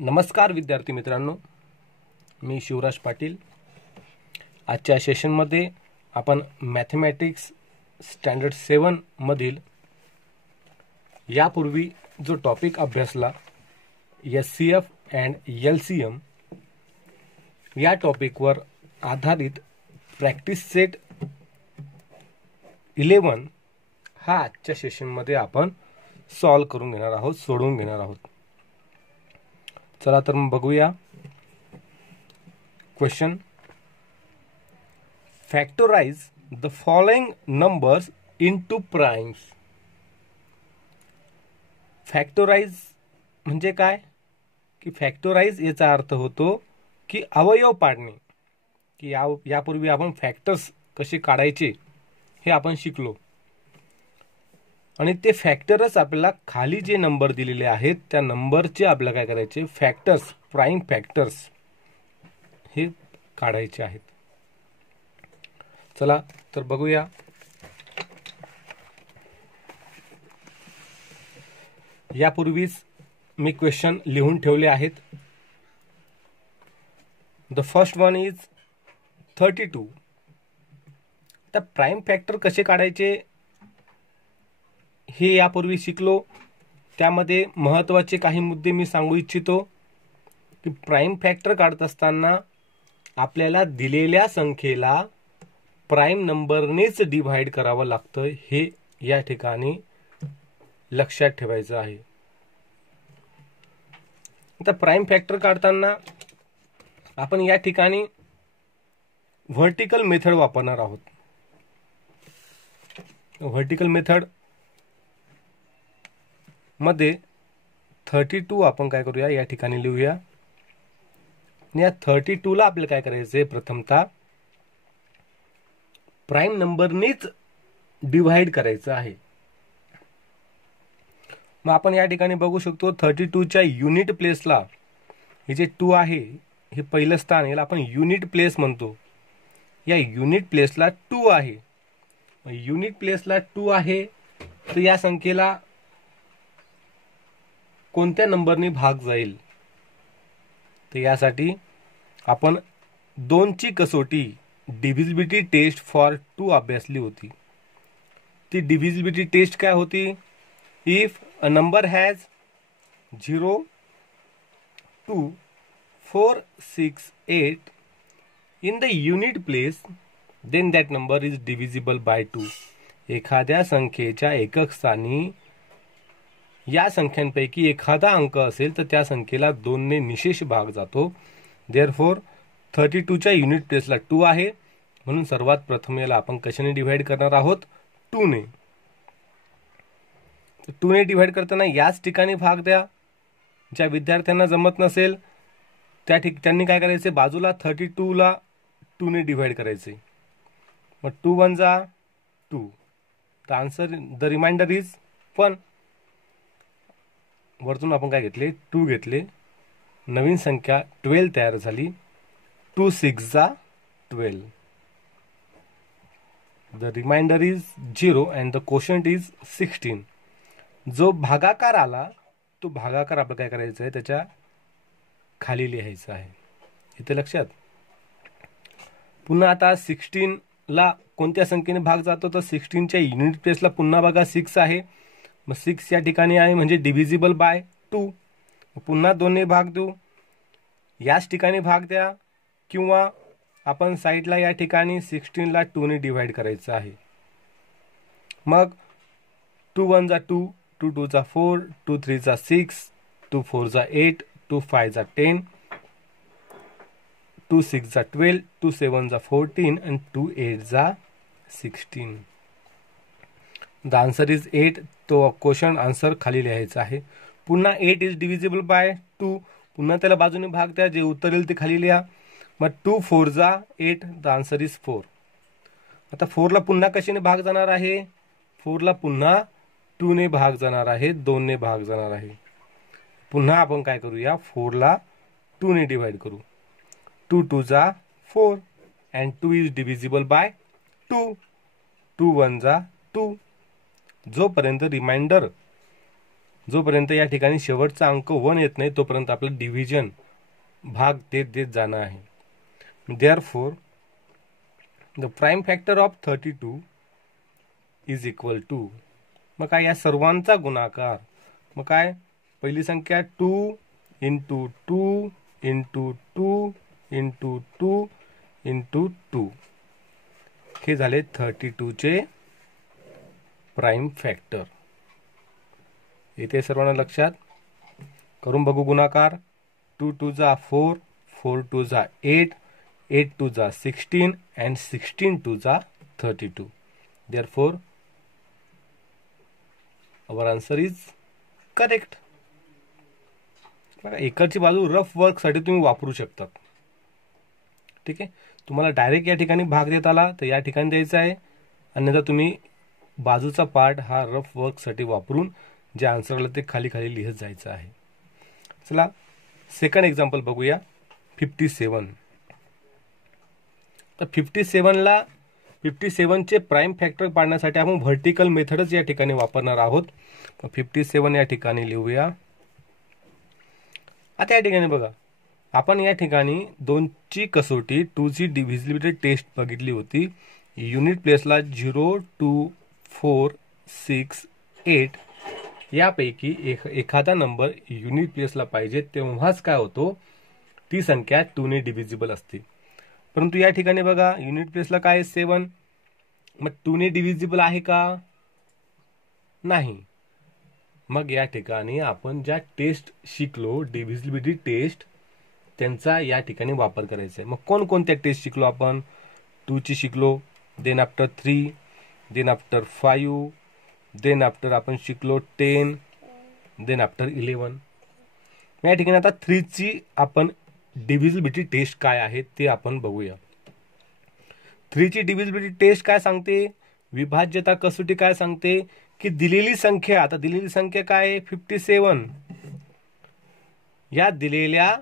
नमस्कार विद्यार्थी मित्रांनो, मी शिवराज पाटील। आजच्या सेशनमध्ये आपण मॅथमॅटिक्स स्टँडर्ड 7 मधील यापूर्वी जो टॉपिक अभ्यासला एचसीएफ अँड एलसीएम या टॉपिकवर आधारित प्रॅक्टिस सेट 11 हा आजच्या सेशनमध्ये आपण सॉल्व करून घेणार आहोत, सोडवून घेणार आहोत। चला तर मग बघूया question. Factorize the following numbers into primes. Factorize म्हणजे काय की फॅक्टराइज याचा अर्थ होतो की अवयव पाडणे। की यापूर्वी आपण फॅक्टर्स कसे काढायचे हे आपण शिकलो आणि ते फॅक्टरच आपल्याला खाली जे नंबर दिलेले आहेत त्या नंबरचे आपल्याला काय करायचे, फॅक्टर्स, प्राइम फॅक्टर्स हे काढायचे आहेत। चला तर बघूया। यापूर्वीच मी क्वेश्चन लिहून ठेवले आहेत। The first one is 32। तर प्राइम फॅक्टर कसे काढायचे हे यापूर्वी शिकलो। त्यामध्ये महत्त्वाचे काही मुद्दे मी सांगू इच्छितो की प्राइम फॅक्टर काढत असताना आपल्याला दिलेल्या संख्येला प्राइम नंबरनेच डिवाइड करावं लागतं, हे या ठिकाणी लक्षात ठेवायचं आहे। आता प्राइम फॅक्टर काढताना आपण या ठिकाणी व्हर्टिकल मेथड वापरणार आहोत। व्हर्टिकल मेथड मध्ये 32 आपण काय करूया, या ठिकाणी लिहूया। या 32 ला आपल्याला काय करायचंय, प्रथमतः प्राइम नंबरनेच डिवाइड करायचं आहे। मग आपण या ठिकाणी बघू शकतो 32 च्या युनिट प्लेसला हे जे 2 आहे हे पहिलं स्थान, याला आपण युनिट प्लेस म्हणतो। या युनिट प्लेसला 2 आहे। युनिट प्लेसला 2 आहे तर या संख्येला कोणत्या नंबरने भाग जाईल, तर यासाठी आपण 2 ची कसोटी डिव्हिजिबिलिटी टेस्ट फॉर 2 अभ्यासली होती। ती डिव्हिजिबिलिटी टेस्ट काय होती, if a number has 0 2 4 6 8 in the unit place then that number is divisible by 2। एखाद्या संख्येच्या एकक स्थानी या संख्यांपैकी एखादा अंक असेल तर त्या संख्येला 2 ने निशेष भाग जातो। देअरफॉर 32 च्या युनिट प्लेसला 2 आहे म्हणून सर्वात प्रथम याला आपण कशाने डिवाइड करणार आहोत, 2 ने। 2 ने डिवाइड करताना याच ठिकाणी भाग द्या। ज्या विद्यार्थ्यांना जमत नसेल त्यांनी काय करायचे, बाजूला 32 ला 2 ने डिवाइड करायचे। मग 2 1 जा 2। The answer, the remainder is 1। वरतून आपण काय घेतले, 2 घेतले, नवीन संख्या 12 तयार झाली। 2 6 जा 12। The remainder is 0 and the quotient is 16। जो भागाकार आला तो भागाकार आपल्याला काय करायचा आहे, त्याच्या खाली लिहायचा आहे। इथे लक्षात। पुन्हा आता 16 ला कोणत्या संख्येने भाग जातो, तर 16 च्या युनिट प्लेसला पुन्हा बघा 6 आहे। मग 6 या ठिकाणी आहे म्हणजे डिव्हिजिबल बाय 2। पुन्हा 2 ने भाग देऊ, याच ठिकाणी भाग द्या, किंवा आपण साईडला या ठिकाणी 16 ला 2 ने डिवाइड करायचं आहे। मग 2 1 जा 2, 2 2 जा 4, 2 3 जा 6, 2 4 जा 8, 2 5 जा 10, 2 6 जा 12, 2 7 जा 14 आणि 2 8 जा 16। The answer is 8। तो क्वेश्चन आन्सर खाली लिहायचा आहे। पुन्हा 8 इज डिव्हिजिबल बाय 2, पुन्हा त्याला बाजूने भाग द्या, जे उत्तर येईल ते खाली लिहा। मग 2 4 जा 8, द आन्सर इज 4। आता 4 ला पुन्हा कशाने भाग जाणार आहे, 4 ला पुन्हा 2 ने भाग जाणार आहे, 2 ने भाग जाणार आहे। पुन्हा आपण काय करूया, 4 ला 2 ने डिवाइड करू। 2 2 जा 4 अँड 2 इज डिव्हिजिबल बाय 2, 2 1 जा 2। जोपर्यंत रिमाइंडर जोपर्यंत या ठिकाणी शेवटचा अंक 1 येत नाही तोपर्यंत आपलं डिव्हिजन भाग देत देत जाणं आहे। Therefore the prime factor of 32 is equal to, मग काय या सर्वांचा गुणाकार, मग काय पहिली संख्या 2 इंटू 2 इंटू 2 इंटू 2 इंटू 2, हे झाले 32 चे प्राइम फॅक्टर। इथे सर्वांना लक्षात करून बघू गुणाकार। 2 2 जा 4, 4 2 जा 8, 8 2 जा 16 and 16 2 जा 32। Therefore our answer is correct। बघा इकडची बाजू रफ वर्क साठी तुम्ही वापरू शकतात, ठीक आहे। तुम्हाला डायरेक्ट या ठिकाणी भाग देत आला तर या ठिकाणी द्यायचा आहे, अन्यथा तुम्ही बाजूचा पार्ट हा रफ वर्क साठी वापरून जे आन्सर आलं ते खाली खाली लिहत जायचं आहे। चला सेकंड एक्झाम्पल बघूया। 57, तर 57 चे प्राइम फॅक्टर पाडण्यासाठी आपण व्हर्टिकल मेथडच या ठिकाणी वापरणार आहोत। 57 या ठिकाणी लिहूया। आता या ठिकाणी बघा आपण या ठिकाणी 2 ची कसोटी 2 ची डिव्हिजिबिलिटी टेस्ट बघितली होती। युनिट प्लेसला 0 2 4 6 8 यापैकी एखादा नंबर युनिट प्लेसला पाहिजे तेव्हाच काय होतो, ती संख्या 2 ने डिव्हिजिबल असते। परंतु या ठिकाणी बघा युनिट प्लेसला काय 7, मग 2 ने डिव्हिजिबल आहे का, नाही। मग या ठिकाणी आपण ज्या टेस्ट शिकलो डिव्हिजिबिलिटी टेस्ट त्यांचा या ठिकाणी वापर करायचा आहे। मग कोणकोणत्या टेस्ट शिकलो आपण, 2 ची शिकलो, then after 3, then after 5, then after आपण शिकलो 10, देन आफ्टर 11। या ठिकाणी आता 3 ची आपण डिव्हिजिबिलिटी टेस्ट काय आहे ते आपण बघूया। 3 ची डिव्हिजिबिलिटी टेस्ट काय सांगते, विभाज्यता कसोटी काय सांगते की दिलेली संख्या, आता दिलेली संख्या काय आहे 57, या दिलेल्या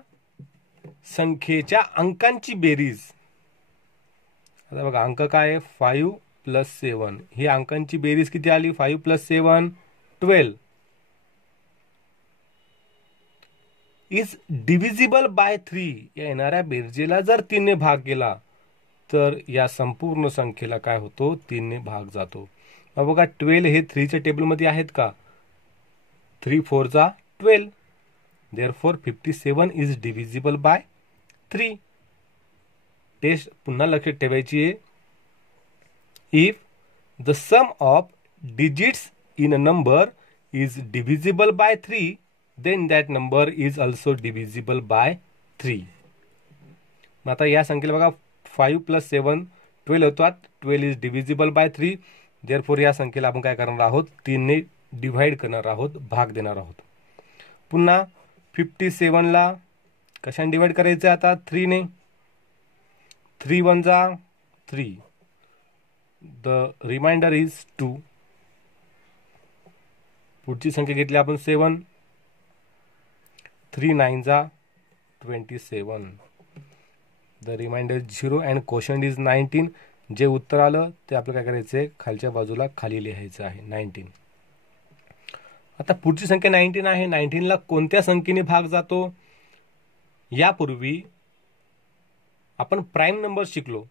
संख्येच्या अंकांची बेरीज, आता बघा अंक काय आहे 5 + 7, ही अंकांची बेरीज किती आली 5 + 7 12, इज डिव्हिजिबल बाय 3, या येणाऱ्या बेरजेला जर 3 ने भाग केला तर या संपूर्ण संख्येला काय होतो 3 ने भाग जातो। मग बघा 12 हे 3 च्या टेबल मध्ये आहेत का, 3 4 जा 12, therefore 57 is divisible by 3। Test पुन्हा लक्षात ठेवायची आहे, if the sum of digits in a number is divisible by 3 then that number is also divisible by 3। मग आता या संख्येला बघा 5 + 7 12 होतात, 12 इज डिव्हिजिबल बाय 3, देअरफॉर या संख्येला आपण काय करणार आहोत 3 ने डिव्हाइड करणार आहोत, भाग देणार आहोत। पुन्हा 57 ला कशाने डिव्हाइड करायचं आता 3 ने, 3 1 जा 3, द रिमाइंडर इज 2। पुढची संख्या घेतली आपण 7, 3 9 जा 27, the remainder 0 and quotient is 19। जे उत्तर आलं ते आपलं काय करायचंय खालच्या बाजूला खाली लिहायचं आहे 19। आता पुढची संख्या 19 आहे, 19 ला कोणत्या संख्येने भाग जातो, यापूर्वी आपण प्राइम नंबर शिकलो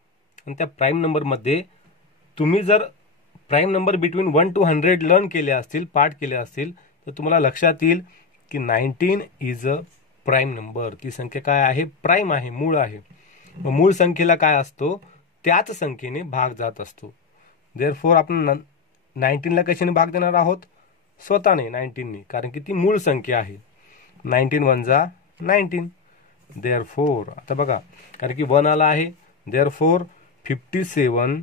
आणि त्या प्राइम नंबर मध्ये तुम्ही जर prime number between 1 to 100 learn केले असतील, पाठ केले असतील, तर तुम्हाला लक्षात येईल की 19 इज अ प्राइम नंबर। ती संख्या काय आहे, प्राइम आहे, मूळ आहे। मूळ संख्येला काय असतो, त्याच संख्येने भाग जात असतो। देअरफॉर आपण 19 ला कशाने भाग देणार आहोत, स्वतःने 19 ने, कारण की ती मूळ संख्या आहे। 19 1 जा 19, देअरफॉर आता बघा कारण की 1 आला आहे, देअरफॉर 57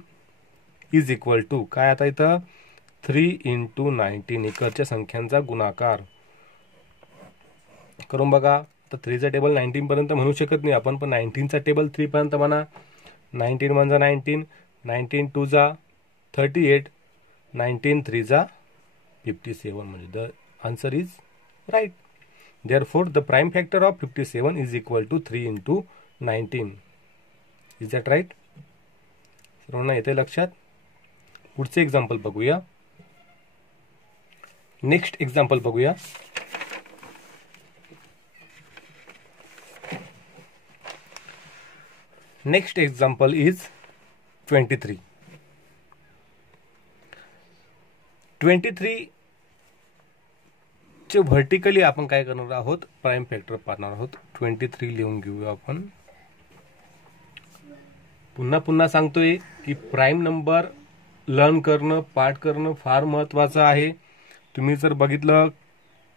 इज इक्वल टू काय, आता इथं 3 × 19 इकडच्या संख्यांचा गुणाकार करून बघा। तर 3 चा टेबल 19 पर्यंत म्हणू शकत नाही आपण, पण 19 चा टेबल 3 पर्यंत म्हणा। 19 1 जा 19, 19 2 जा 38, 19 3 जा 57, म्हणजे the answer is right. Therefore the prime factor of 57 is equal to 3 × 19। Is that right? सर्वांना येते लक्षात? पुढचे एक्झाम्पल बघूया। नेक्स्ट एक्झाम्पल बघूया. Next example is 23. 23 चे व्हर्टिकली आपण काय करणार आहोत, प्राइम फॅक्टर पाहणार आहोत. 23 लिहून घेऊया आपण. पुन्हा सांगतोय की प्राइम नंबर लर्न करणं, पाठ करणं फार महत्वाचं आहे. तुम्ही जर बघितलं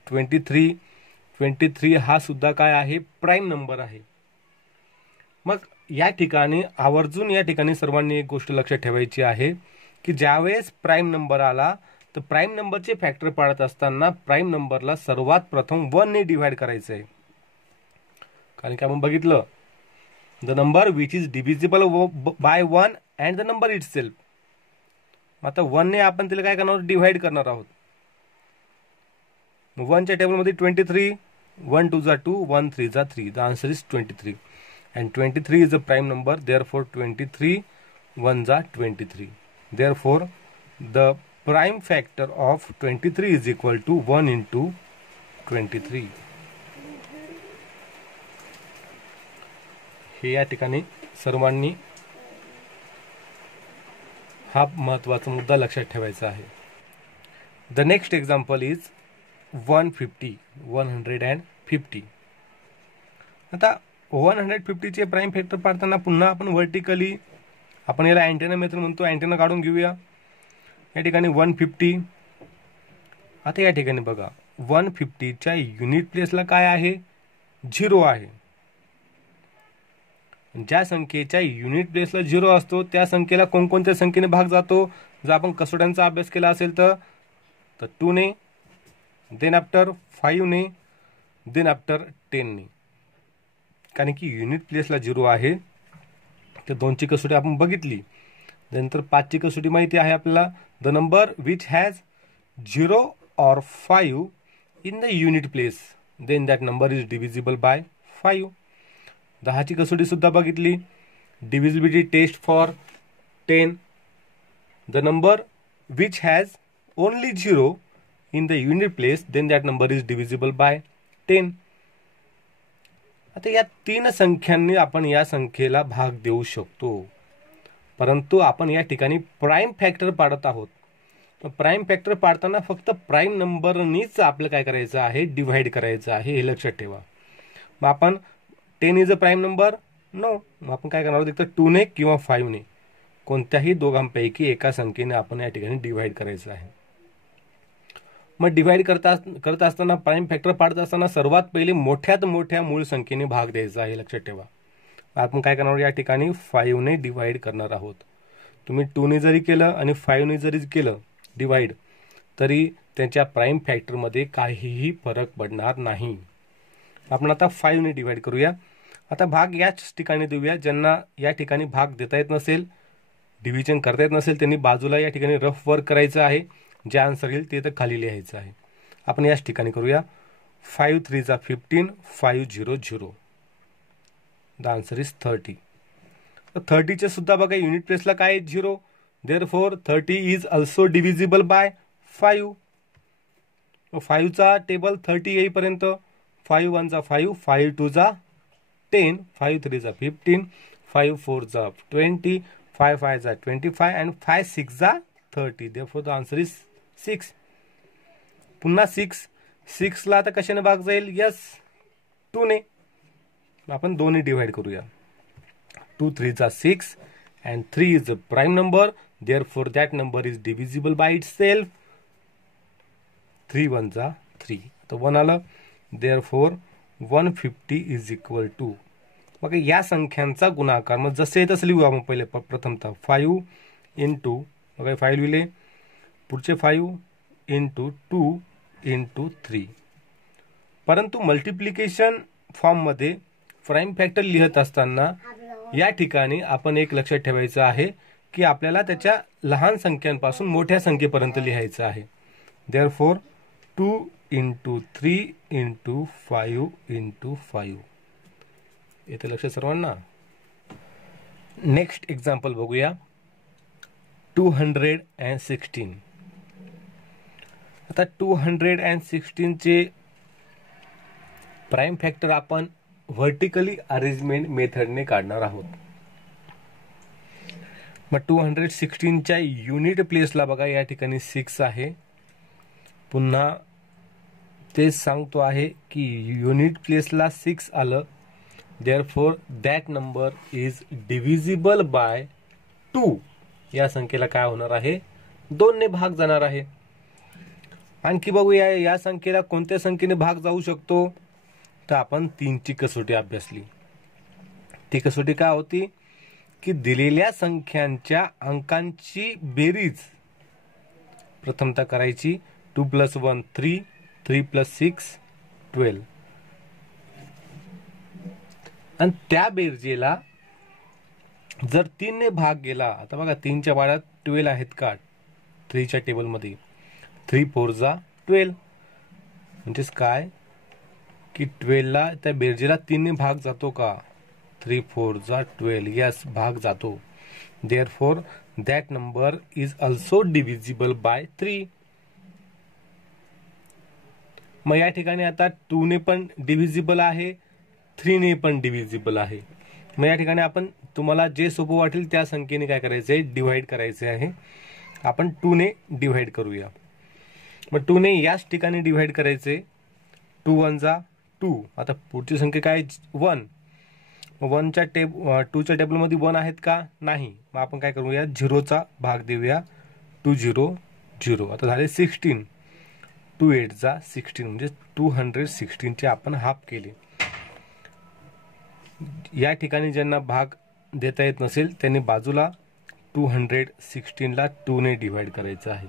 23 हा सुद्धा काय आहे, प्राइम नंबर आहे. मग या ठिकाणी आवर्जून या ठिकाणी सर्वांनी एक गोष्ट लक्षात ठेवायची आहे की ज्यावेळेस प्राइम नंबर आला तर प्राइम नंबरचे फॅक्टर पाडत असताना प्राइम नंबरला सर्वात प्रथम 1 ने डिवाइड करायचं आहे. कारण की आपण बघितलं the number which is divisible bye 1 and the number itself. आता 1 ने आपण तिला काय करणार, डिवाइड करणार आहोत. 1 च्या टेबलमध्ये 23, 1 2 जा 2, 1 3 जा 3. The answer is 23 and 23 is a prime number. Therefore 23 1 जा 23. Therefore the prime factor of 23 is equal to 1 into 23. हे या ठिकाणी सर्वांनी हा महत्वाचा मुद्दा लक्षात ठेवायचा आहे. The next example is 150. आता 150 चे प्राइम फॅक्टर पाडताना पुन्हा आपण व्हर्टिकली आपण याला अँटेना मेथड म्हणतो, अँटेना काढून घेऊया. या ठिकाणी 150. आता या ठिकाणी बघा 150 च्या युनिट प्लेसला काय आहे, 0 आहे. ज्या संख्येच्या युनिट प्लेसला 0 असतो त्या संख्येला कोणकोणत्या संख्येने भाग जातो. जर आपण कसोट्यांचा अभ्यास केला असेल तर 2 ने, देन आफ्टर 5 ने, देन आफ्टर 10 ने. कारण की युनिट प्लेसला 0 आहे. तर 2 ची कसोटी आपण बघितली. नंतर 5 ची कसोटी माहिती आहे आपल्याला, the number which has 0 or 5 in the unit place then that number is divisible by 5. 10 ची कसोटी सुद्धा बघितली, divisibility test for 10. The number which has only 0 in the unit place then that number is divisible by 10. आता या 3 संख्यांनी आपण या संख्येला भाग देऊ शकतो, परंतु आपण या ठिकाणी प्राइम फॅक्टर पाडत आहोत. प्राइम फॅक्टर पाडताना फक्त प्राइम नंबरनीच आपलं काय करायचं आहे, डिव्हाइड करायचं आहे, हे लक्षात ठेवा. मग आपण 10 is a prime number, no. मग आपण काय करणार आहोत, एक 2 ने किंवा 5 ने, कोणत्याही दोघांपैकी एका संख्येने आपण या ठिकाणी डिव्हाइड करायचं आहे. मग डिवाइड करत असताना प्राइम फॅक्टर पाडत असताना सर्वात पहिले मोठ्यात मोठ्या मूळ संख्येने भाग द्यायचा आहे, लक्षात ठेवा. आपण काय करणार या ठिकाणी 5 ने डिवाइड करणार आहोत. तुम्ही 2 ने जरी केलं आणि 5 ने जरी केलं डिवाइड तरी त्यांच्या प्राइम फॅक्टरमध्ये काहीही फरक पडणार नाही. आपण आता 5 ने डिवाइड करूया. आता भाग याच ठिकाणी देऊया. ज्यांना या ठिकाणी भाग देता येत नसेल, डिव्हिजन करता येत नसेल, त्यांनी बाजूला या ठिकाणी रफ वर्क करायचं आहे. जे आन्सर येईल ते तर खाली लिहायचं आहे. आपण याच ठिकाणी करूया. 5 3 जा 15, 5 0 0. The answer is 30. तर 30 चे सुद्धा बघा युनिट प्लेसला काय 0. Therefore 30 is also divisible by 5. 5 चा टेबल 30 येईपर्यंत 5 1 जा 5, 5 2 जा 10, 5 3 जा 15, 5 4 जा 20, 5 5 जा 25 and 5 6 जा 30. Therefore the answer is 6. पुन्हा 6 ला आता कशाने भाग जाईल, यस 2 ने. आपण 2 ने डिवाइड करूया. 2 3 जा 6 and 3 is a prime number, therefore that number is divisible by itself. 3 1 जा 3. तो 1 आलं. therefore 150 is equal to, मग या संख्यांचा गुणाकार मग जसे तसं लिहू आपण. पहिले प्रथमतः 5 into, मग 5 लिहिले, पुढचे 5 into 2 into 3. परंतु मल्टिप्लिकेशन फॉर्म मध्ये प्राइम फॅक्टर लिहित असताना या ठिकाणी आपण एक लक्षात ठेवायचं आहे की आपल्याला त्याच्या लहान संख्यांपासून मोठ्या संख्येपर्यंत लिहायचं आहे. Therefore 2 into 3 into 5 into 5. येथे लक्ष सर्वांना. नेक्स्ट एक्झाम्पल बघूया. 216. आता 216 चे प्राइम फॅक्टर आपण व्हर्टिकली अरेंजमेंट मेथडने काढणार आहोत. मग 216 च्या युनिट प्लेसला बघा या ठिकाणी 6 आहे. पुन्हा तेच सांगतो आहे की युनिट प्लेसला 6 आलं, therefore that number is divisible by 2. या संख्येला काय होणार आहे, 2 ने भाग जाणार आहे. आणखी बघूया या संख्येला कोणत्या संख्येने भाग जाऊ शकतो. तर आपण 3 ची कसोटी अभ्यासली. ती कसोटी काय होती की दिलेल्या संख्यांच्या अंकांची बेरीज प्रथमतः करायची. 2 + 1 3, 3 + 6 12, आणि त्या बेरजेला जर 3 ने भाग गेला. आता बघा 3 च्या वाड्यात 12 आहेत का 3 च्या टेबलमध्ये. 3 4 जा 12, म्हणजेच काय की 12 ला त्या बेरजेला 3 ने भाग जातो का. 3 4 जा 12, यस भाग जातो. Therefore that number is also divisible by 3. मग या ठिकाणी आता 2 ने पण डिव्हिजिबल आहे, 3 ने पण डिव्हिजिबल आहे. मग या ठिकाणी आपण तुम्हाला जे सोपं वाटेल त्या संख्येने काय करायचंय, डिव्हाइड करायचे आहे. आपण 2 ने डिव्हाइड करूया. मग 2 ने याच ठिकाणी डिव्हाइड करायचे. 2 1 जा 2. आता पुढची संख्या काय 1. 2 च्या टेबलमध्ये 1 आहेत का, नाही. मग आपण काय करूया, 0चा भाग देऊया. 2 0 0. आता झाले 16. 2 8 जा 16, म्हणजे 216 चे आपण हाफ केले. या ठिकाणी ज्यांना भाग देता येत नसेल त्यांनी बाजूला 216 ला 2 ने डिव्हाइड करायचं आहे.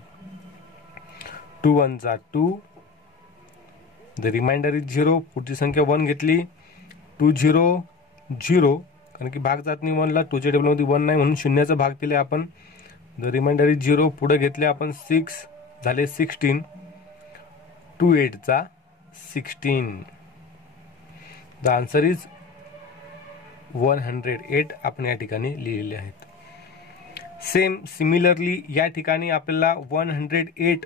2 1 जा 2, द रिमाइंडर इज 0. पुढची संख्या 1 घेतली. 2 0 0, कारण की भाग जात नाही 1 ला. 2 च्या टेबलमध्ये 1 नाही म्हणून शून्याचा भाग दिले आपण. The remainder is 0. पुढे घेतले आपण 6, झाले 16. 2 8 जा 16. द आन्सर इज 108 आपण या ठिकाणी लिहिलेले आहेत. सिमिलरली या ठिकाणी आपल्याला 108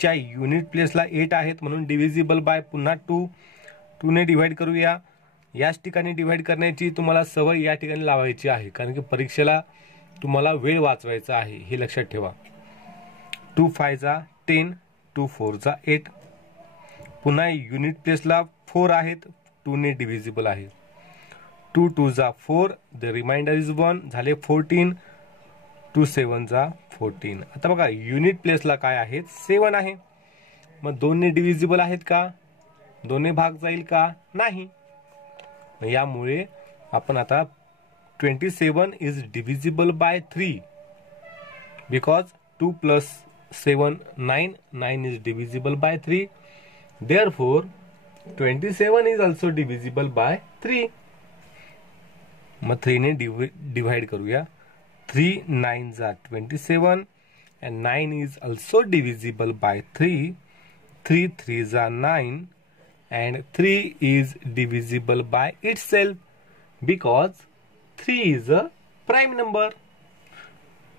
च्या युनिट प्लेसला 8 आहेत म्हणून डिव्हिजिबल बाय पुन्हा 2 ने डिव्हाइड करूया. याच ठिकाणी डिव्हाइड करण्याची तुम्हाला सवय या ठिकाणी लावायची आहे, कारण की परीक्षेला तुम्हाला वेळ वाचवायचा आहे, हे लक्षात ठेवा. 2 5 जा 10, 2 4 जा 8. पुन्हा युनिट प्लेसला 4 आहेत, 2 ने डिव्हिजिबल आहे. 2 2 जा 4, द रिमाइंडर इज 1, झाले 14. 2 7 जा 14. आता बघा युनिट प्लेसला काय आहेत, 7 आहे. मग 2 ने डिव्हिजिबल आहेत का, 2 ने भाग जाईल का, नाही. यामुळे आपण आता 27 is divisible by 3, because 2 + 7 9, 9 is divisible by 3. Therefore 27 is also divisible by 3. मग 3 ने डिव्हाइड करूया. 3 9 जा 27, and 9 is also divisible by 3. 3 3 जा 9, and 3 is divisible by itself because 3 is a prime number.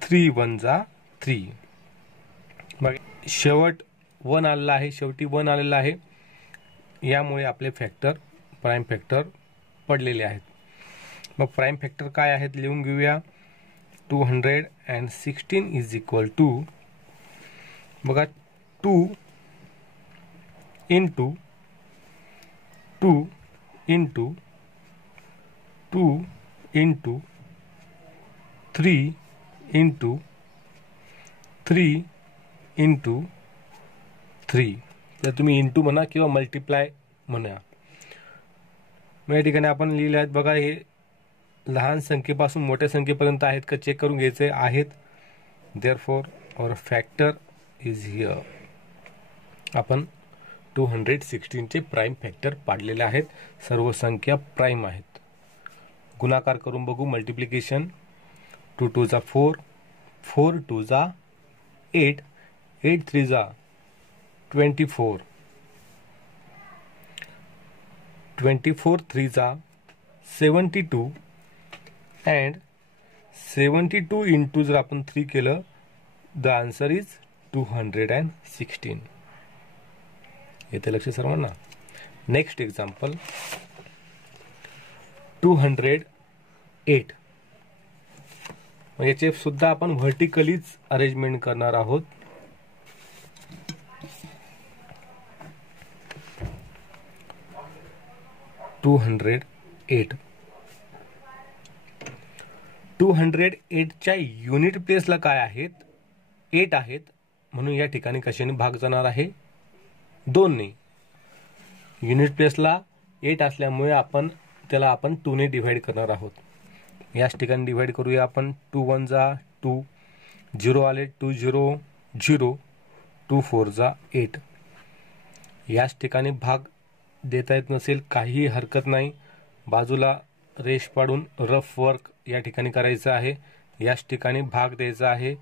3 1 जा 3. मग शेवट 1 आलेला आहे, शेवटी 1 आलेला आहे. यामुळे आपले फॅक्टर प्राइम फॅक्टर पडलेले आहेत. मग प्राइम फॅक्टर काय आहेत लिहून घेऊया. 216 इज इक्वल टू, बघा 2 into 2 into 2 into 3 into 3 into 3. तर तुम्ही इंटू म्हणा किंवा मल्टिप्लाय म्हणा. मग या ठिकाणी आपण लिहिले आहेत बघा, हे लहान संख्येपासून मोठ्या संख्येपर्यंत आहेत का चेक करून घ्यायचे आहेत. Therefore our factor is here. आपण 216 चे प्राइम फॅक्टर पाडलेले आहेत. सर्व संख्या प्राइम आहेत. गुणाकार करून बघू. मल्टिप्लिकेशन 2 2 जा 4, 4 2 जा 8, 8 3 जा 24, 24 3 जा 72, and 72 इंटू जर आपण 3 केलं, द आन्सर इज 216. येते लक्ष सर्वांना. Next example 208. याचे सुद्धा आपण व्हर्टिकलीच अरेंजमेंट करणार आहोत. टू 208च्या युनिट प्लेसला काय आहेत, 8 आहेत, म्हणून या ठिकाणी कशाने भाग जाणार आहे, 2 ने. युनिट प्लेसला 8 असल्यामुळे आपण त्याला 2 ने डिव्हाइड करणार आहोत. याच ठिकाणी डिव्हाइड करूया आपण. 2 1 जा 2, 0 आले 2 0 0, 2 4 जा 8. याच ठिकाणी भाग देता येत नसेल काही हरकत नाही, बाजूला रेष पाडून रफ वर्क या ठिकाणी करायचं आहे. याच ठिकाणी भाग द्यायचा आहे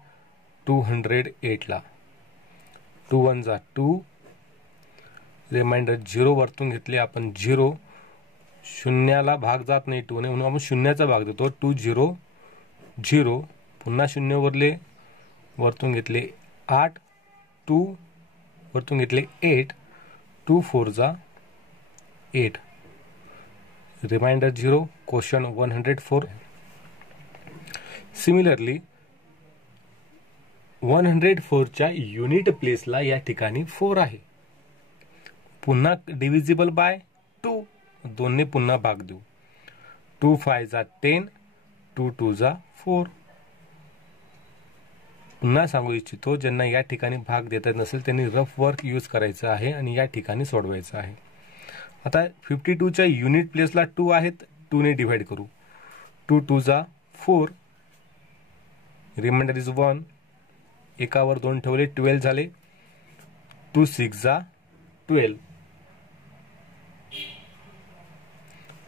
208ला. 2 1 जा 2, रिमाइंडर 0 वरतून घेतले आपण 0, शून्याला भाग जात नाही 2 ने म्हणून आपण शून्याचा भाग देतो. 2 0 0, पुन्हा 0 वरले वरतून घेतले 8, 2 वरतून घेतले 8, 2 4 जा 8, रिमाइंडर 0, क्वेश्चन 104. सिमिलरली 104च्या युनिट प्लेसला या ठिकाणी 4 आहे. पुन्हा डिव्हिजिबल बाय 2, 2 ने पुन्हा भाग देऊ. 2 5 जा 10, 2 2 जा 4. पुन्हा सांगू इच्छितो, ज्यांना या ठिकाणी भाग देता येत नसेल त्यांनी रफ वर्क यूज करायचं आहे आणि या ठिकाणी सोडवायचं आहे. आता 52च्या युनिट प्लेसला 2 आहेत, 2 ने डिव्हाइड करू. 2 2 जा 4, रिमाइंडर इज 1, एकावर 2 ठेवले 12 झाले. 2 6 जा 12.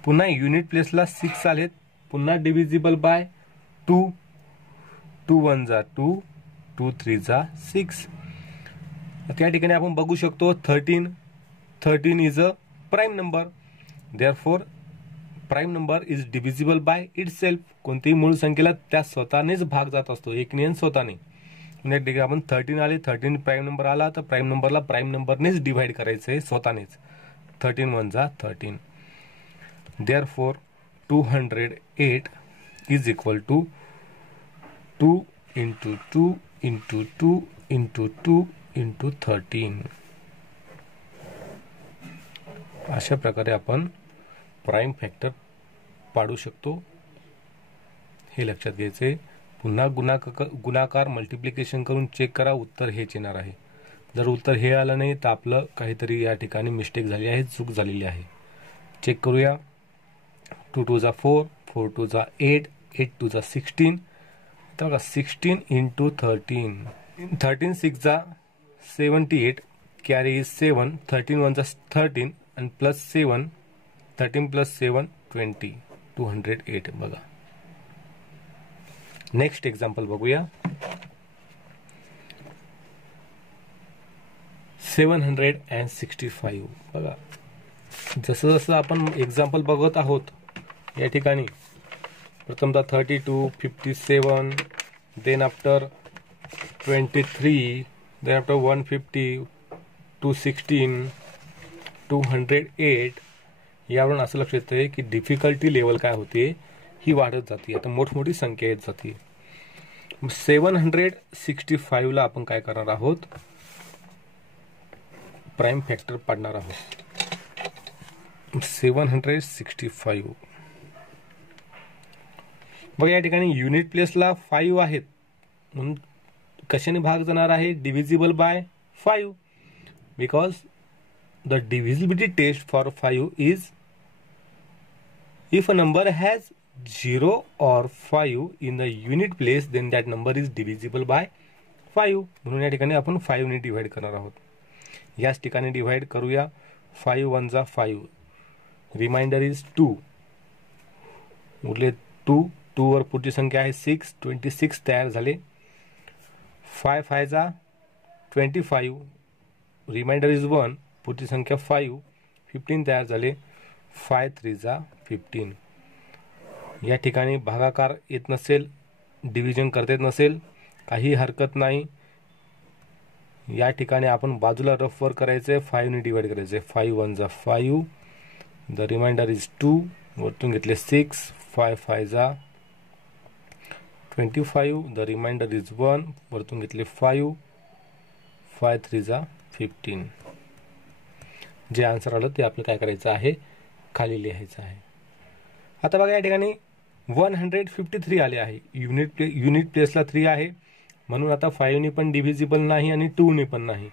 पुन्हा युनिट प्लेसला 6 आलेत, पुन्हा डिव्हिजिबल बाय 2, 2 1 जा 2, 2 3 जा 6. त्या ठिकाणी आपण बघू शकतो 13 is a prime number, therefore prime number is divisible by itself. कोणतीही मूळ संख्येला त्या स्वतःनेच भाग जात असतो, एकने स्वतःने. या ठिकाणी आपण 13 आले, 13 प्राइम नंबर आला तर प्राइम नंबरला प्राइम नंबरनेच डिव्हाइड करायचं आहे स्वतःनेच. 13 1 जा 13. Therefore 208 is equal to 2 into 2 into 2 into 2 into 13. अशा प्रकारे आपण प्राइम फॅक्टर पाडू शकतो, हे लक्षात घ्यायचे. पुन्हा गुणाकार मल्टिप्लिकेशन करून चेक करा, उत्तर हेच येणार आहे. जर उत्तर हे आलं नाही तर आपलं काहीतरी या ठिकाणी मिस्टेक झाली आहे, चूक झालेली आहे. चेक करूया. 2 2 जा 4, 4 2 जा 8, 8 2 जा 16. आता बघा 16 into 13, 13 6 जा 78, कॅरी इज 7, 13 1 जा 13 आणि प्लस 7, 13 प्लस 7 20, 208. बघा नेक्स्ट एक्झाम्पल बघूया. 765. बघा जसं जसं आपण एक्झाम्पल बघत आहोत या ठिकाणी प्रथमतः 32, 57, देन आफ्टर 23, देन आफ्टर 150, 216, 208. यावरून असं लक्षात येते की डिफिकल्टी लेवल काय होते, ही वाढत जाते. आता मोठमोठी संख्या येत जाते. 765ला आपण काय करणार आहोत, प्राइम फॅक्टर पाडणार आहोत. 765. बघा या ठिकाणी युनिट प्लेसला 5 आहेत, म्हणून कशाने भाग जाणार आहे, divisible by 5. Because the divisibility test for 5 is if a number has 0 or 5 in the unit place, then that number is divisible by 5. म्हणून या ठिकाणी आपण 5 ने डिव्हाइड करणार आहोत. याच ठिकाणी डिव्हाइड करूया. 5 1 जा 5, रिमाइंडर इज 2, उरले 2, 2 वर पुढची संख्या आहे 6, 26 तयार झाले. 5 5 जा 25, रिमाइंडर इज 1, पुढची संख्या 5, 15 तयार झाले. 5 3 जा 15. या ठिकाणी भागाकार येत नसेल, डिव्हिजन करता येत नसेल, काही हरकत नाही. या ठिकाणी आपण बाजूला रफ वर करायचंय, 5 ने डिवाइड करायचंय. 5 1 जा 5, द रिमाइंडर इज 2, वरतून घेतले 6, 5 5 जा 25, द रिमाइंडर इज 1, वरतून घेतले 5, 5 3 जा 15. जे आन्सर आलं ते आपलं काय करायचं आहे, खाली लिहायचं आहे. आता बघा या ठिकाणी 153 आले आहे. युनिट प्लेसला 3 आहे, म्हणून आता 5 ने पण डिव्हिजिबल नाही आणि 2 ने पण नाही.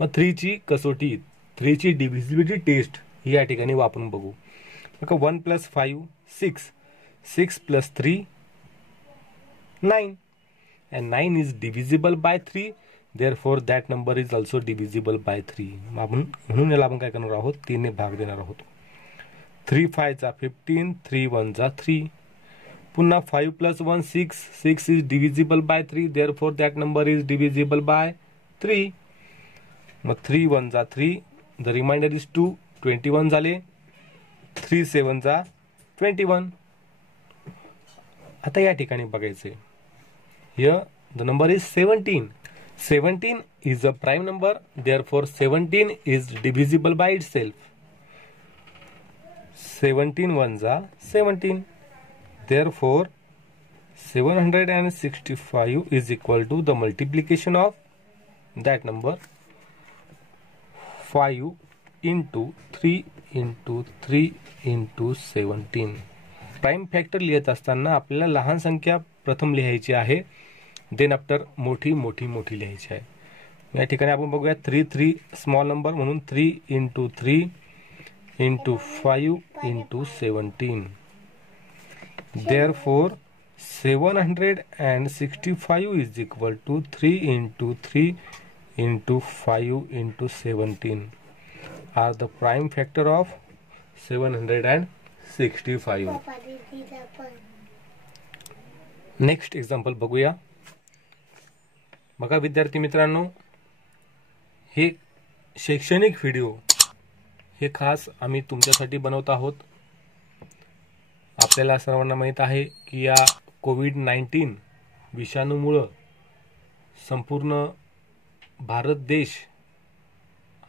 मग 3 ची कसोटी, 3 ची डिव्हिजिबिलिटी टेस्ट ही या ठिकाणी वापरून बघू. बघा 1 + 5 6, 6 + 3 9, and 9 is divisible by 3, therefore that number is also divisible by 3. म्हणून याला आपण काय करणार आहोत, 3 ने भाग देणार आहोत. 3 5 जा 15, 3 1 जा 3. पुन्हा 5 + 1 6, 6 is divisible by 3, therefore that number is divisible by 3. मग 3 1 जा 3, the remainder is 2, 21 झाले. 3 7 जा 21. आता या ठिकाणी बघायचे, here the number is 17. 17 is a prime number, therefore 17 is divisible by itself. 17 1 जा 17. Therefore 765 is equal to the multiplication of that number 5 into 3 into 3 into 17. Prime factor लिहित असताना आपल्याला लहान संख्या प्रथम लिहायची आहे, देन आफ्टर मोठी मोठी मोठी लिहायची आहे. या ठिकाणी आपण बघूया 3 3 स्मॉल नंबर, म्हणून 3 into 3 into 5 into 17. Therefore 765 is equal to 3 into 3 into 5 into 17 are the prime factor of 765. Next example बघूया. बघा विद्यार्थी मित्रांनो, हे शैक्षणिक व्हिडिओ हे खास आम्ही तुमच्यासाठी बनवत आहोत. आपल्याला सर्वांना माहीत आहे की या कोविड-19 विषाणूमुळं संपूर्ण भारत देश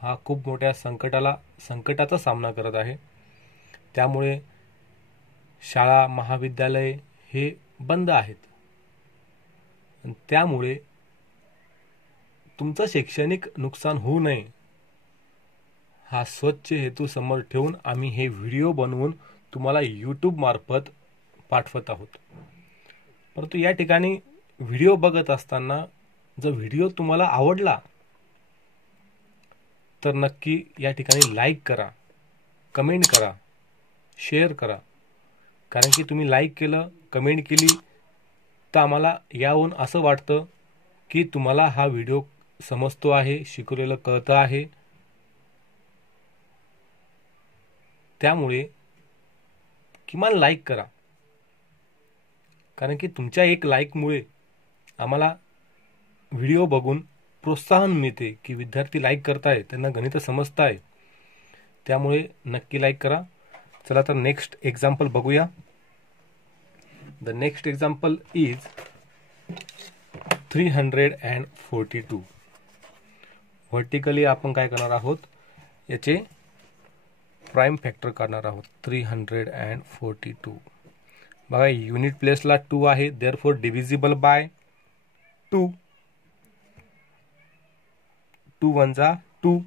हा खूप मोठ्या संकटाचा सामना करत आहे. त्यामुळे शाळा महाविद्यालय हे बंद आहेत. त्यामुळे तुमचं शैक्षणिक नुकसान होऊ नये हा स्वच्छ हेतू समोर ठेवून आम्ही हे व्हिडिओ बनवून तुम्हाला YouTube मार्फत पाठवत आहोत. परंतु या ठिकाणी व्हिडिओ बघत असताना जर व्हिडिओ तुम्हाला आवडला तर नक्की या ठिकाणी लाईक करा, कमेंट करा, शेअर करा. कारण की तुम्ही लाईक केलं, कमेंट केली तर आम्हाला यावरून असं वाटतं की तुम्हाला हा व्हिडिओ समजतो आहे, शिकवलेलं कळतं आहे. त्यामुळे किमान लाईक करा, कारण की तुमच्या एक लाईकमुळे आम्हाला व्हिडिओ बघून प्रोत्साहन मिळते की विद्यार्थी लाईक करताय, त्यांना गणित समजताय. त्यामुळे नक्की लाईक करा. चला तर नेक्स्ट एक्झाम्पल बघूया. The next example is 342. Vertically आपण काय करणार आहोत, याचे प्राइम फॅक्टर करणार आहोत. 342 बघा युनिट प्लेसला 2 आहे, देअरफॉर डिव्हिजिबल बाय 2. 2 1 जा 2,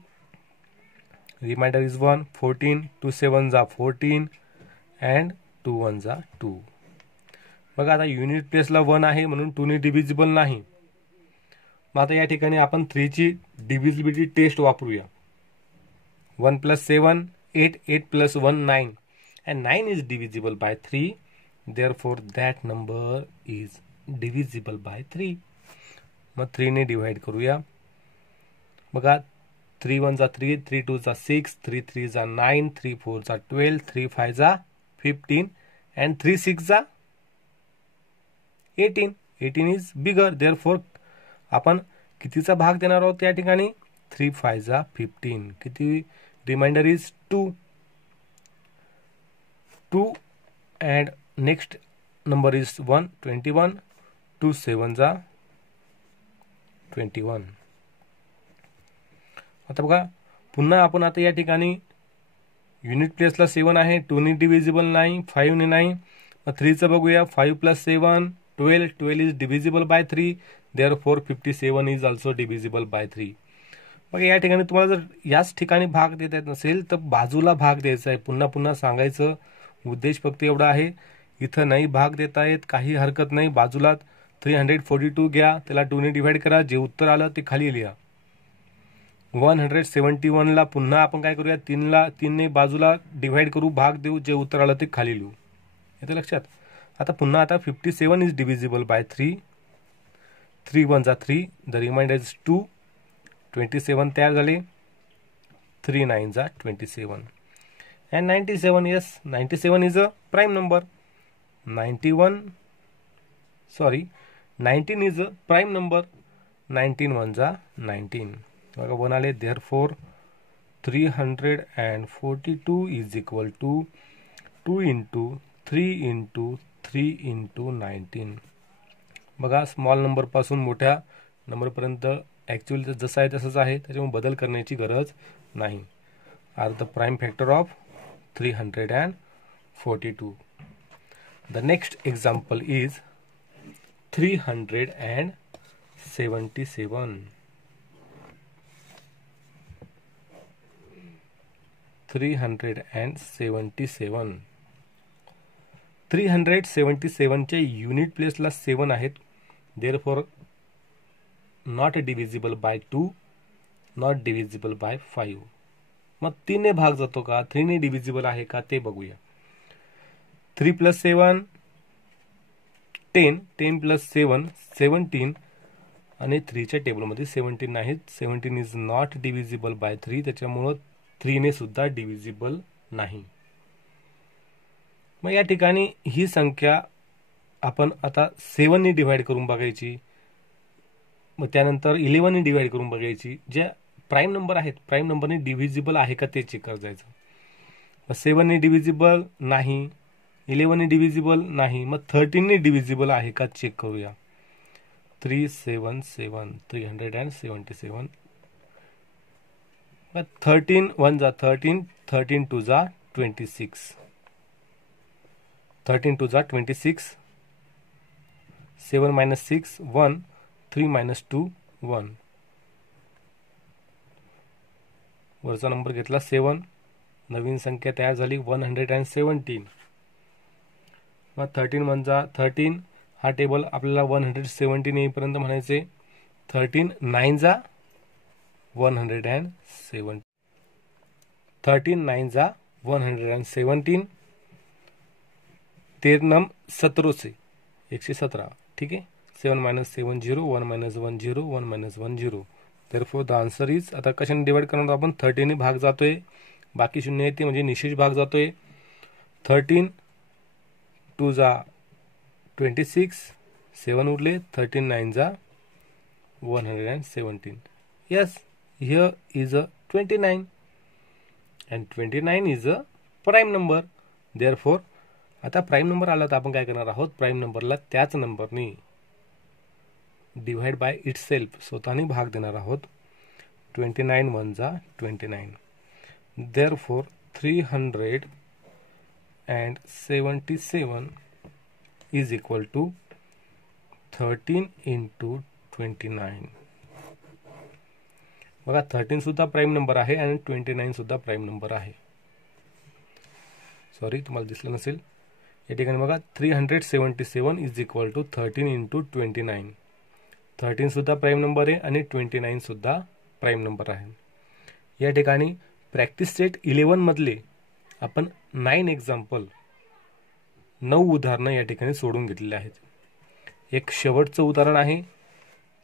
रिमाइंडर इज 1. 14 2 7 जा 14 अँड 2 1 जा 2. बघा आता युनिट प्लेसला 1 आहे म्हणून 2 ने डिव्हिजिबल नाही. मग आता या ठिकाणी आपण 3 ची डिव्हिजिबिलिटी टेस्ट वापरूया. 1 + 7 8, 8 + 1 9, and 9 is divisible by 3, therefore that number is divisible by 3. मग 3 ने डिवाइड करूया. बघा 3 1 जा 3, 3 2 जा 6, 3 3 जा 9, 3 4 जा 12, 3 5 जा 15 and 3 6 जा 18. 18 is bigger, therefore आपण कितीचा भाग देणार आहोत या ठिकाणी, 3 5 जा 15. किती reminder is 2 and next number is 1 21. 2 7 जा 21. आता बघा पुन्हा आपण आता या ठिकाणी युनिट प्लेसला 7 आहे, 2 ने डिव्हिजिबल नाही, 5 ने नाही. मग 3चं बघूया. 5 + 7 12. 12 is divisible by 3. Therefore 57 is also divisible by 3. मग या ठिकाणी तुम्हाला जर याच ठिकाणी भाग देता येत नसेल तर बाजूला भाग द्यायचा आहे. पुन्हा पुन्हा सांगायचं उद्देश फक्त एवढा आहे. इथं नाही भाग देता येत काही हरकत नाही. बाजूला 342 घ्या, त्याला 2 ने डिव्हाइड करा, जे उत्तर आलं ते खाली लिहा. 171ला पुन्हा आपण काय करूया, 3 ने बाजूला डिव्हाइड करू, भाग देऊ, जे उत्तर आलं ते खाली लिहू. येतं लक्षात. आता पुन्हा आता 57 is divisible by 3. 3 × 1 = 3. The remainder is 2. 27 तयार झाले. 3 × 9 = 27. And 97, yes, 97 is a prime number. 19 is a prime number. 19 × 1 = 19. बघा 1 आले. Therefore 342 is equal to 2 × 3 × 3 × 19. बघा स्मॉल नंबर पासून मोठ्या नंबरपर्यंत ॲक्च्युअली जसं आहे तसंच आहे, त्याच्यामुळे बदल करण्याची गरज नाही. Are the prime factor of 342. The next example is 377. 377. 377 चे युनिट प्लेसला 7 आहेत. therefore not divisible by 2, not divisible by 5. मग 3 ने भाग जातो का, 3 ने डिव्हिजिबल आहे का ते बघूया. 3 + 7 10. 10 + 7 17. आणि 3च्या टेबलमध्ये 17 नाहीत. 17 इज नॉट डिव्हिजिबल बाय 3, त्याच्यामुळं 3 ने सुद्धा डिव्हिजिबल नाही. मग या ठिकाणी ही संख्या आपण आता 7 ने डिव्हाइड करून बघायची, मग त्यानंतर 11 ने डिव्हाइड करून बघायची. ज्या प्राईम नंबर आहेत, प्राईम नंबरने डिव्हिजिबल आहे का ते चेक करायचं. मग 7 ने डिव्हिजिबल नाही, 11 ने डिव्हिजिबल नाही, मग 13 ने डिव्हिजिबल आहे का चेक करूया. 377. 377. 13 × 1 = 13. 13 × 2 = 26. 13 × 2 = 26. 7 - 6 1. 3 - 2 1. वरचा नंबर घेतला 7. नवीन संख्या तयार झाली 117. मग 13 × 1 = 13. हा टेबल आपल्याला 117 येईपर्यंत म्हणायचे. 13 × 9 = 117. 13 × 9 = 117. 13 17 117. ठीक आहे. 7 - 7 0. 1 - 1 0. 1 - 1 0. therefore the answer is, आता कशाने डिवाइड करणार आपण, 13 ने भाग जातोय, बाकी शून्य येते म्हणजे निशेष भाग जातोय. 13 × 2 = 26. 7 उरले. 13 × 9 = 117. yes, here is a 29 and 29 is a prime number. therefore आता प्राईम नंबर आला तर आपण काय करणार आहोत, प्राईम नंबरला त्याच नंबरनी डिवाइड बाय इटसेल्फ स्वतःने भाग देणार आहोत. 29 × 1 = 29. therefore 377 is equal to 13 × 29. बघा 13 सुद्धा प्राईम नंबर आहे आणि 29 सुद्धा प्राईम नंबर आहे. सॉरी तुम्हाला दिसलं नसेल. या ठिकाणी बघा 377 इज इक्वल टू 13 × 29. 13 सुद्धा प्राईम नंबर आहे आणि 29 सुद्धा प्राईम नंबर आहे. या ठिकाणी प्रॅक्टिस सेट 11 मधले आपण 9 एक्झाम्पल 9 उदाहरणं या ठिकाणी सोडून घेतलेले आहेत. एक शेवटचं उदाहरण आहे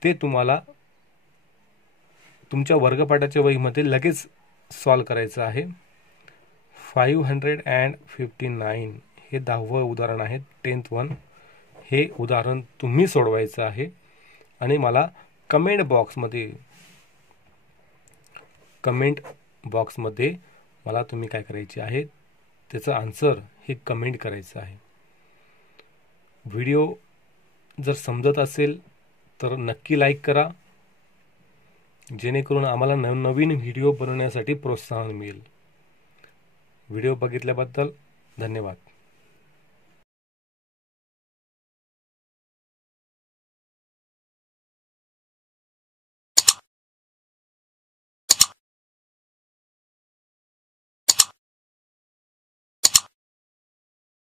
ते तुम्हाला तुमच्या वर्गपाठाच्या वहीमध्ये लगेच सॉल्व करायचं आहे. 559 हे 10वं उदाहरण आहे, 10th वन. हे उदाहरण तुम्ही सोडवायचं आहे आणि मला कमेंट बॉक्समध्ये मला तुम्ही काय करायचे आहे त्याचं आन्सर हे कमेंट करायचं आहे. व्हिडिओ जर समजत असेल तर नक्की लाईक करा जेणेकरून आम्हाला नवनवीन व्हिडिओ बनवण्यासाठी प्रोत्साहन मिळेल. व्हिडिओ बघितल्याबद्दल धन्यवाद.